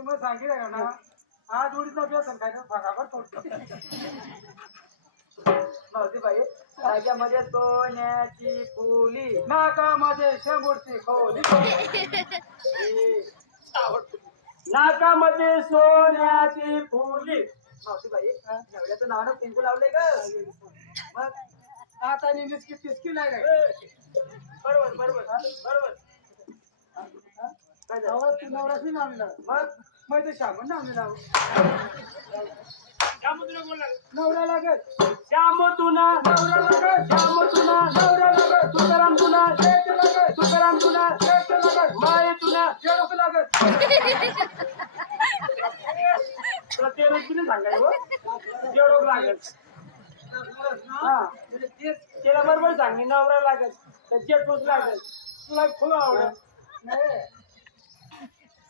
तुम्ही सांगितलं ना आज उडीचा बेसन काय ना फटाफट तोडतो. मावशीबाई राज्यामध्ये सोन्याची फुली नाकामध्ये शेंबूडची खोली. नाकामध्ये सोन्याची फुली. मावशीबाई एवढ्याचं नावानं कुंकू लावलंय ग. मग आता निस्की टिस्की नाही काय बरोबर बरोबर बरोबर. काय झालं तू नवराशी नावला मग ते शामन नावले लाव नवरा लागत श्याम तुना नवरा लागत श्याम तुना नवरा लागत तुकाराम तुना शेत लागत तुकाराम तुना शेत लागत माये तुना जेडूक लागत. प्रत्येक किती सांगाय हो जेवढं लागत. हा त्याला बरोबर सांगली नवरा लागत त्याचे टोच लागत. तुला खूप आवडत नाही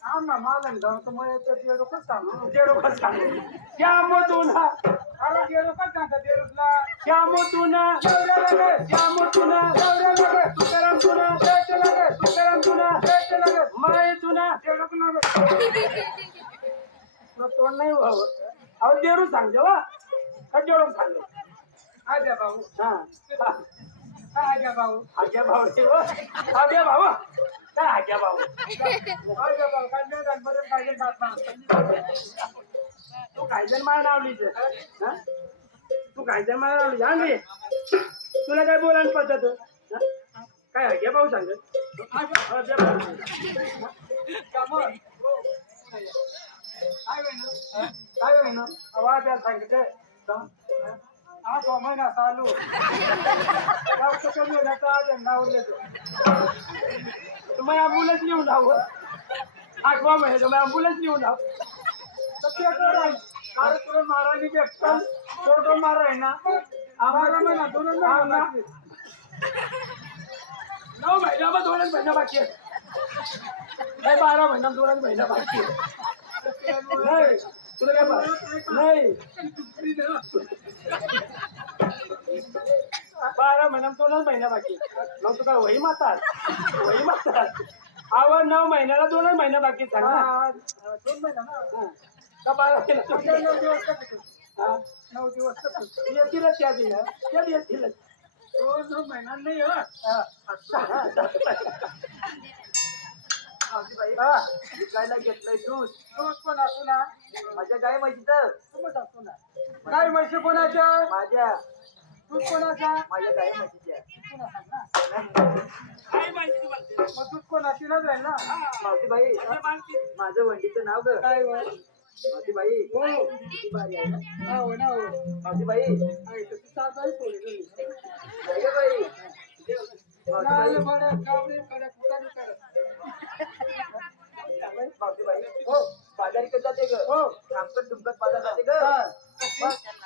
आम्हा मालन गाव तर मग येतं जेडूकच सांगू जेवढं सांगू श्याम तुना अरे जेडूकच सांगता जेडूकला श्याम तुना नवरा लागत श्याम तुना नवरा लागत तुकाराम तुना शेत लागत तुकाराम तुना शेत लागत माये तुना. जेडूक लागत. तुला तोंड नाही व्हावं. अहो देरू सांग जेव्हा का जेवढं सांग. आज्या भाऊ हा आज्या भाऊ आज्या भाऊ आज्या भाऊ काय आज्या भाऊ. आज्या भाऊ काय नाही गणपती पाहिजे खात तू कायजन मला नावलीच तू कायजन मला नावली सांग तुला काय बोलायला पद्धत काय आज्या भाऊ सांग. आज्या भाऊ काय होईन आवाज सांगितलं आठ महिना चालू कमी होण्याचा आज नावले तुम्ही ॲम्ब्युलन्स लिहून आहो 8वा महिना तुम्ही ॲम्ब्युलन्स लिहून आहो. अरे तुला मारायला भेटतं फोटो माराय ना आम्हाला महिना 2 महिना 9 महिना मग 2 महिना बाकी आहे. नाही 12 महिना 2 महिना बाकी आहे. नाही तुला काय नाही 12 महिना 2 महिना बाकी. मग तुला वही मारतात आव 9 महिन्याला 2 महिना बाकी सांग ना. 2 महिना ना का 12 9 दिवस हा 9 दिवस येतीलच त्या दिल्या त्या येतीलच 2 महिना नाही गायला घेतलंय दूध दूध पण असू ना माझ्या गाय म्हशीचं तुम्ही असू ना काय म्हशी कोणाच्या माझ्या दूध कोणाच्या माझ्या गाय म्हशीच्या तुला सांग ना मग दूध कोणाशीलाच आहे ना मावशीबाई माझं वंडीचं नाव ग काय मावशीबाई हो किती भारी आहे ना हो ना हो मावशीबाई आहे तर ती साधारण पोळी काय ग बाई मावशीबाई हो बाजारी कसं जाते ग हो आमचं तुमचं बाजार जाते ग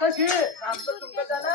कशी आमचं तुमचं जाणं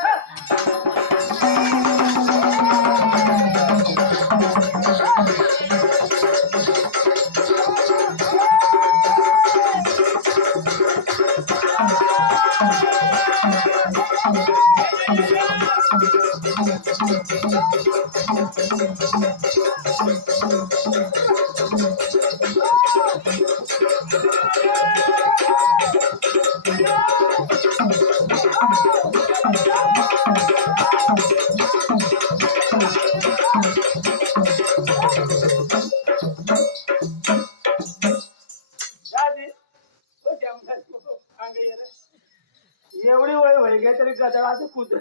एवढी वय वय गे तरी गदळाचं कुत्र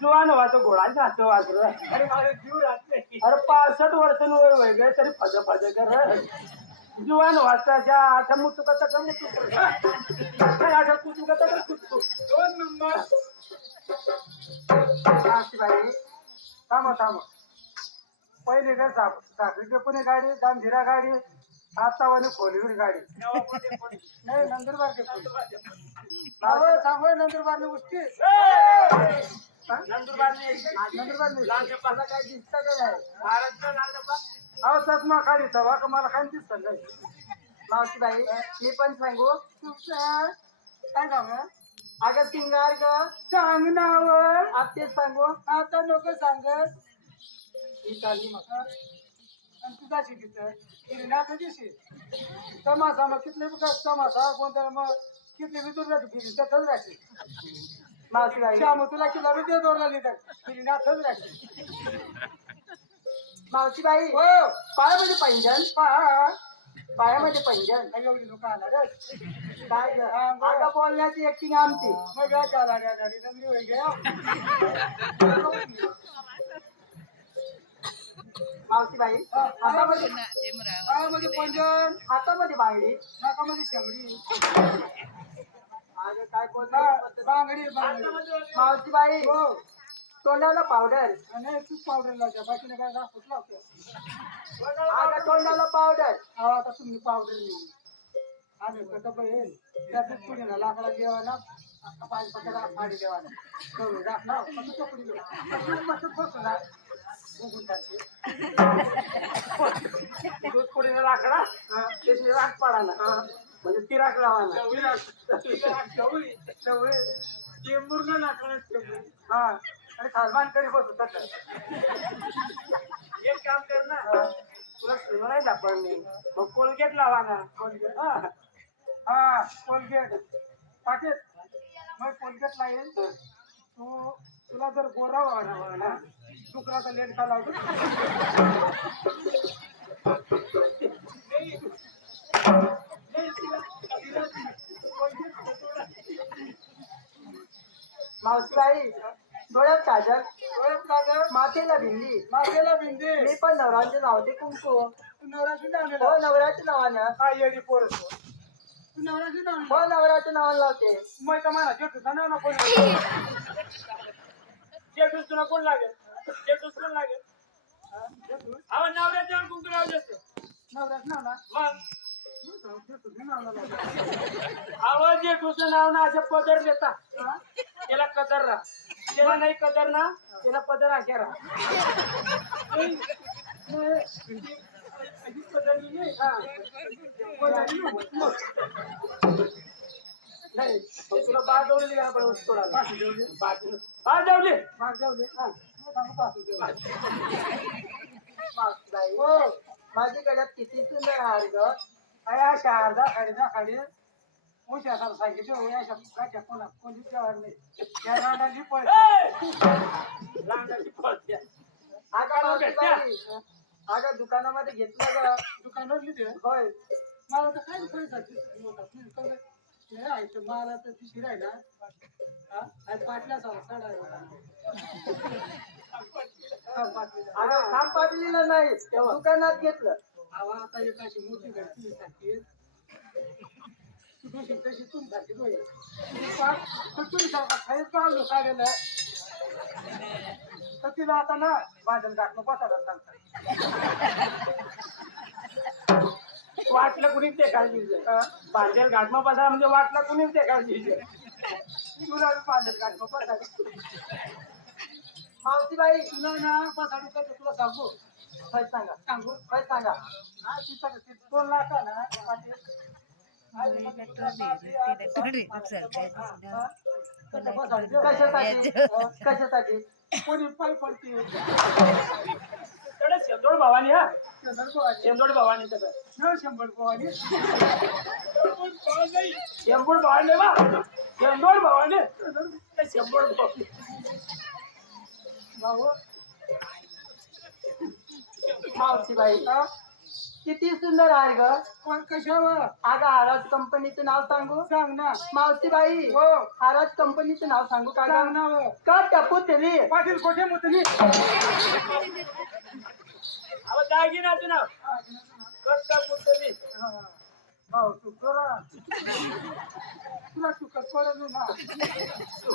जुवान व्हायचं घोडा जातो वासर अरे माझा जीव राहत नाही अरे 65 वर्षांनी वय वय गे तरी फज फज कर जुवान वाचाच्या आठा मुतुका तका मुतुका आठा कुतुका तका कुतुक 2 नंबर बाई थांबा पहिले काय साखरीचे पुणे गाडी गांधीरा गाडी आता वाली खोलीवर गाडी नाही नंदुरबार के सांगोय नंदुरबारने उष्टी नंदुरबार नंदुरबार काय दिसतं काय महाराष्ट्र लालबाग अहो चष्मा काढी तवा का मला काय दिसत नाही मावशीबाई मी पण सांगू तुमचं सांगा मग अगं सिंगार ग सांग नाव आप तेच सांगू आता नको सांगत ही चालली मग आणि तू जाशी तिथं गिरीनाथ दिशी तमाशा मग कितले बी तमाशा कोणत्या मग कितले बी दूर राहते गिरी तसंच राहते मावशी बाई श्याम तुला किती बी ते दोरला लिहितात गिरीनाथच राहते मावशी बाई हो पायामध्ये पैंजण पहा पायामध्ये पैंजण एवढी लोक आला रे काय ग? आता बोलण्याची ऍक्टिंग आमची मग या चाला गाडी रंगली होई गया मावशी बाई हातामध्ये पायामध्ये पंजन हातामध्ये बांगडी नाकामध्ये शेंबडी अगं काय बोलणार बांगडी बांगडी मावशी बाई हो तोंडाला पावडर आणि तूच पावडर लावते बाकीने काय दाखवत लावते अगं तोंडाला पावडर आता तुम्ही पावडर नाही आम्ही कसं पण त्यातच पुढे ना लाकडा जेवायला पाच पकडा फाडी जेवायला करू राखणार पण कपडी मस्त बसू ना बघून टाकते दूध पुढे लाकडा त्याची राख पाडाना म्हणजे ती राख लावाना टेंबूर लाकडा हा आणि खालबान करी बसू तसं एक काम कर ना तुला सुरू नाही सापडणे मग कोलगेट लावा ना कोलगेट हा कोलगेट पाटील मग कोलगेट लागेल तुला जर गोरा व्हावा ना शुक्राचा लेट का लावतो मावशी बाई डोळ्यात काजल डोळ्यात काजळ माथेला भिंडी मागेला बिंदे मी पण नवरांचे नाव ते कुंकू तू नवराशी हो लावलेला नवऱ्याच्या नावानं हा येडी पोर तू नवराशी लावलेला हो नवऱ्याच्या नावानं लावते मग का मला जेठू ना ना कोण जेठूस तुला कोण लागेल जेठूस कोण लागेल अहो नवऱ्याच्या कुंकू लावले नवराश नाव ना मग जेठू नाव ना आवाज जेठूचं नाव ना अशा पदर देता त्याला कदर राहा त्याला नाही कदर ना त्याला पदर अशा राहा नाही तुला बाळ जेवली का आपण थोडा बाळ जेवली माग जाऊ दे हा सांगू पाहतो जेव्हा बाई हो माझ्या गळ्यात किती सुंदर हार ग अया शारदा खाडीदा खाडी उशा सर सांगितलं हो अशा गाठ्या कोणा कोणी जेवण नाही या रांडाची पळ लांडाची पळत्या अगं मावशी बाई, अगं दुकानामध्ये घेतलं ग दुकानावर लिहिले होय मला तर काय पैसा हे आहे मला तर ती शिरायला हा आणि पाटल्या साडा अगं खाम पाटलेलं नाही दुकानात घेतलं हवा आता एक अशी मोठी घडती सारखी तशी तशी तुम सारखी होईल तुम्ही सारखा खायच पाहिलं काढलेलं तर तिला आता ना बाजल गाठणं बसायला सांगतात वाटलं कुणीच ते काळजी बांधेल घाटमा बसा म्हणजे वाटलं कुणीच ते काळजी तुला बांधल गाठणं बसायला मावशी बाई तुला ना बसायला तर तुला सांगू काय सांगा सांगू काय सांगा हा तिथं 2 लाख ना कशासाठी कशासाठी कोणी पाय पडते शेंदोड भवानी हा शंभर शेंदोड भवानी सगळं पोवाली शेंबूड भवानी बा शेंदोड भवानी शेंबोड भवानी भाऊ मावशी बाई किती सुंदर आहे ग कोण कशावर अगं हाराज कंपनीचं नाव सांगू सांग ना मावशी बाई हो हाराज कंपनीचं नाव सांगू का सांग ग? ना हो. का टपू तरी पाटील कोठे मुतली दागिनाचं नाव कट्टा पुतली भाऊ तू करा तुला चुकत पडत ना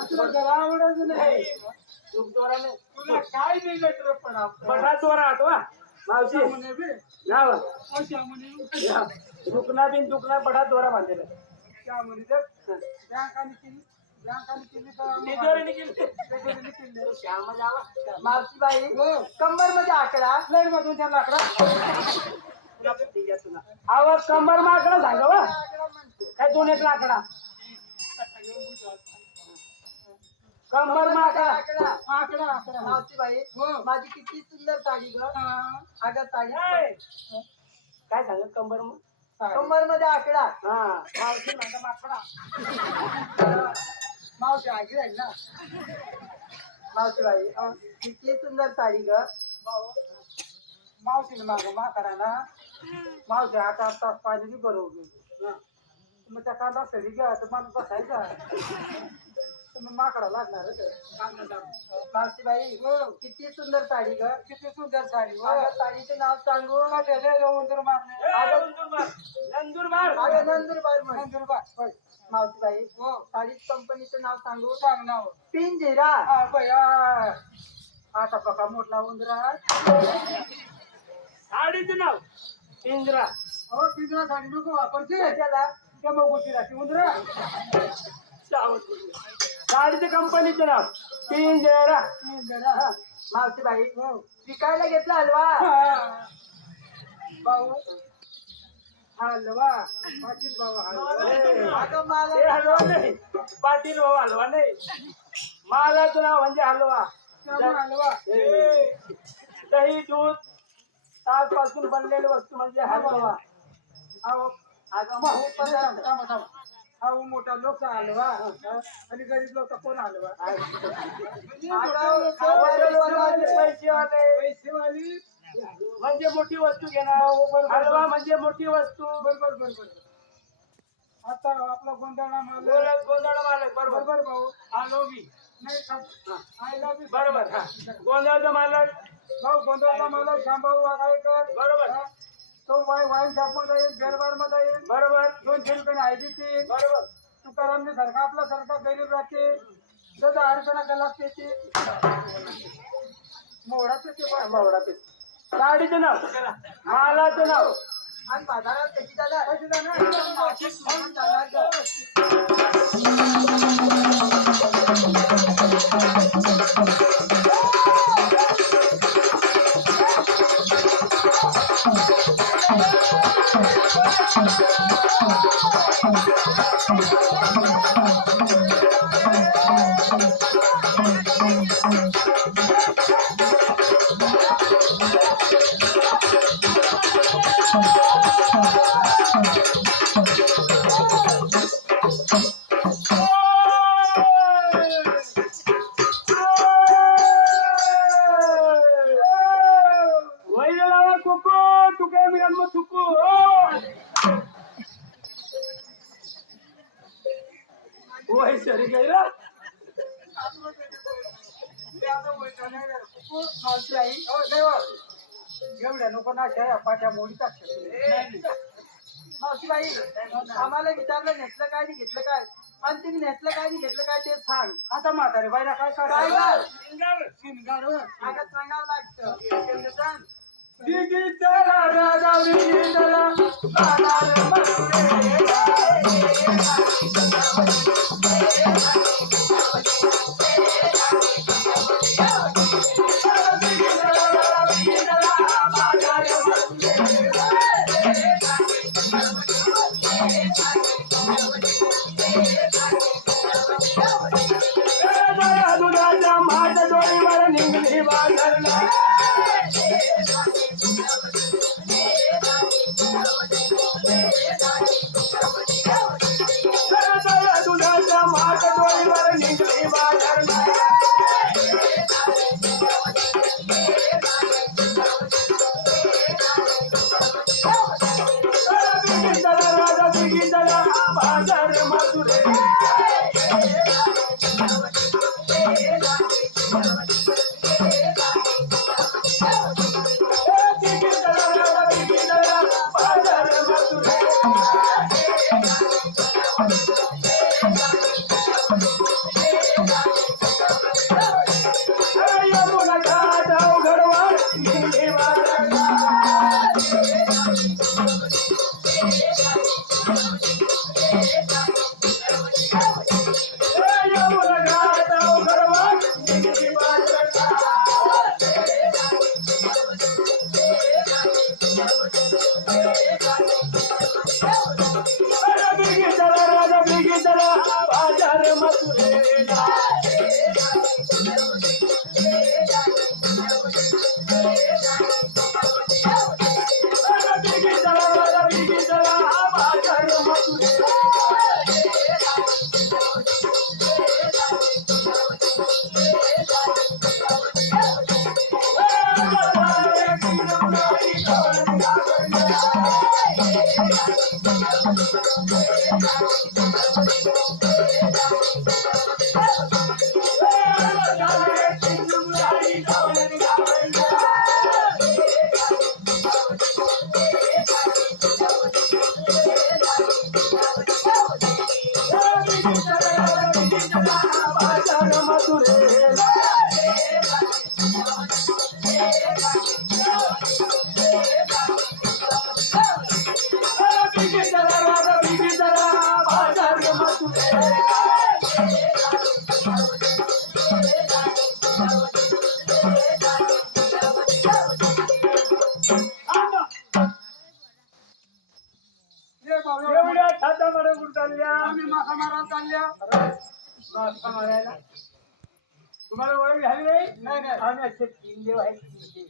तुला जरा आवडत नाही दुख जोराने तुला काय दिलं तर पण बटा जोरात वा मावशी म्हणे बे नाव अशा म्हणे दुखना बिन दुखना बडा दोरा बांधलेला त्या म्हणे तर बँकाने केली तर तिजोरीने केली तिजोरीने केली. श्याम जावा मावशी बाई कंबर मध्ये आकडा लाईट मधून त्या लाकडा आवाज कंबर मा आकडा सांगा वा काय 2-1 लाकडा कंबर माका आकडा आकडा आकडा मावशीबाई हो. माझी किती सुंदर साडी ग हा. अगं साडी ए! काय सांगत कंबर मग कंबर मध्ये आकडा हा मावशी माझा माकडा मावशी आगी राहील ना मावशीबाई किती सुंदर साडी ग मावशीने मागं माकडा ना मावशी 8-8 तास पाहिजे बरोबर मग त्या कांदा सरी घ्या तर माणूस बसायचा तर मग माकडा लागणार मावशीबाई किती सुंदर साडी ग किती सुंदर साडी अगं साडीचे नाव सांगू उंदर मारणे नंदुरबार अगं नंदुरबार म्हण नंदुरबार होय. मावशीबाई हो साडी कंपनीचं नाव सांगू सांग नाव पिंजिरा बया आता पका मोठला उंदरा साडीचं नाव पिंजरा हो पिंजरा साडी नको वापरते कशाला त्या मग गोष्टी राहते उंदरा साडीच्या कंपनीचं नाव पिंजरा पिंजरा मावशीबाई हो विकायला घेतला हलवा भाऊ हलवा पाटील भाऊ हलवा अगं मला हे हलवा नाही पाटील भाऊ हलवा नाही मालाचं नाव म्हणजे हलवा त्यामुळे हलवा दही दूध ताक पासून बनलेली वस्तू म्हणजे हलवा अहो अगं भाऊ हे पदार्थ थांबा थांबा अहो मोठा लोक हलवा आणि गरीब लोक कोण हलवा अगं हॉटेलवाले, पैसेवाले पैसेवाली म्हणजे मोठी वस्तू घेणार हलवा म्हणजे मोठी वस्तू बरोबर बरोबर आता आपला गोंधळा माल गोंधळ मालक बरोबर बरोबर भाऊ आलो मी नाही आय लव्ह यू बरोबर हा गोंधळचा मालक भाऊ गोंधळा मला शांभाऊ वागायकर बरोबर तो वाईन शॉप मध्ये येईल बेरबार मध्ये येईल बरोबर 200 रुपये आयडी ती बरोबर तुकारामने सारखा आपला सारखा गरीब राहते दादा अडचणा गलास त्याची मोडाचं ते मावडा पीठ साडीचं नाव मालाचं नाव आणि बाजारात कशी जाणार पैसे जाणार वैलावा कुकू तुके मिळाल चुकू वय सरी गैरा मावशीबाई हो देवा एवढ्या नको ना शाया पाट्या मोडी टाकते मावशीबाई आम्हाला विचारलं नेसलं काय नाही घेतलं काय आणि तुम्ही नेसलं काय नाही घेतलं काय ते सांग आता म्हातारे बायला काय काय करायचं गं? शिंगार अगं सांगावं लागतं सांग दिगी चला राजा दिगी चला बाजार मध्ये दुधाच्या माझ्या डोळीवर निघली बाजारला दुधाच्या माझ्या डोळीवर निघली बाजारला राजा बिगी चला बाजार मधुरे बाजार मधुरे यमुना घाट अवघडवार निघली बाजारला यमुना घाट अवघडवार निघली बाजारला बिगी चला राजा बिगी चला बाजार मथुरेला ये बाबा एवढ्या छाता मध्ये कुठं चालल्या आम्ही मासा मारायला चालल्या मासा मारायला तुम्हाला ओळख झाली नाही नाही नाही आम्ही असे तीन देव आहेत तीन देव.